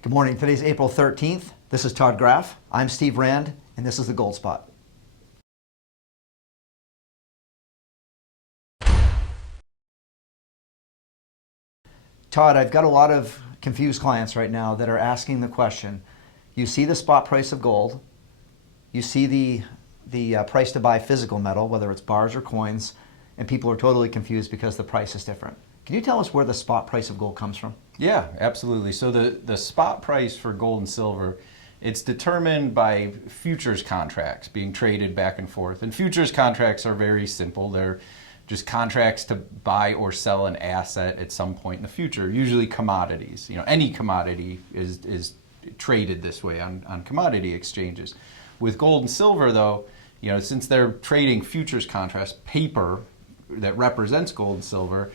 Good morning. Today's April 13th. This is Todd Graff. I'm Steve Rand, and this is the Gold Spot. Todd, I've got a lot of confused clients right now that are asking the question. You see the spot price of gold, you see the price to buy physical metal, whether it's bars or coins, and people are totally confused because the price is different. Can you tell us where the spot price of gold comes from? Yeah, absolutely. So the spot price for gold and silver, it's determined by futures contracts being traded back and forth. And futures contracts are very simple. They're just contracts to buy or sell an asset at some point in the future, usually commodities. Any commodity is traded this way on commodity exchanges. With gold and silver, though, since they're trading futures contracts, paper that represents gold and silver,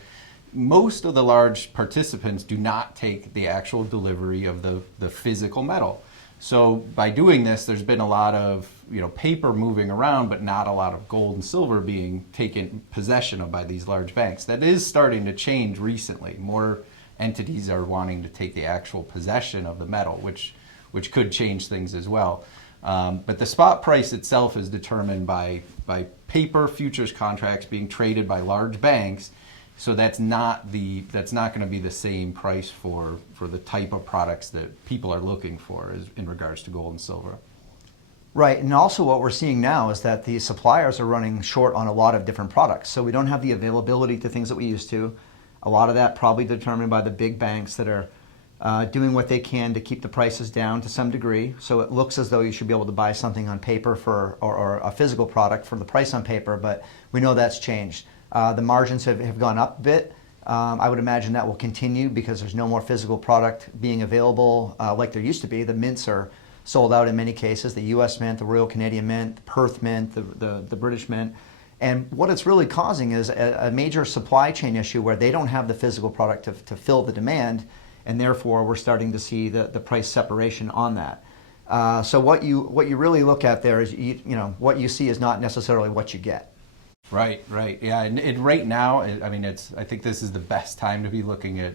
most of the large participants do not take the actual delivery of the physical metal. So by doing this, there's been a lot of paper moving around, but not a lot of gold and silver being taken possession of by these large banks. That is starting to change recently. More entities are wanting to take the actual possession of the metal, which could change things as well. But the spot price itself is determined by paper futures contracts being traded by large banks. So that's not going to be the same price for the type of products that people are looking for in regards to gold and silver. Right, and also what we're seeing now is that the suppliers are running short on a lot of different products. So we don't have the availability to things that we used to. A lot of that probably determined by the big banks that are doing what they can to keep the prices down to some degree. So it looks as though you should be able to buy something on paper or a physical product for the price on paper, but we know that's changed. The margins have gone up a bit. I would imagine that will continue because there's no more physical product being available like there used to be. The mints are sold out in many cases, the US Mint, the Royal Canadian Mint, the Perth Mint, the British Mint. And what it's really causing is a major supply chain issue where they don't have the physical product to fill the demand, and therefore we're starting to see the price separation on that. So what you really look at there is what you see is not necessarily what you get. Right. Yeah, and right now, I think this is the best time to be looking at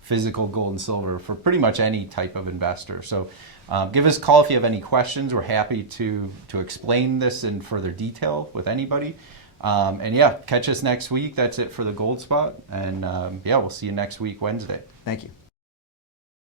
physical gold and silver for pretty much any type of investor. So give us a call if you have any questions. We're happy to explain this in further detail with anybody. And yeah, catch us next week. That's it for the Gold Spot. And yeah, we'll see you next week, Wednesday. Thank you.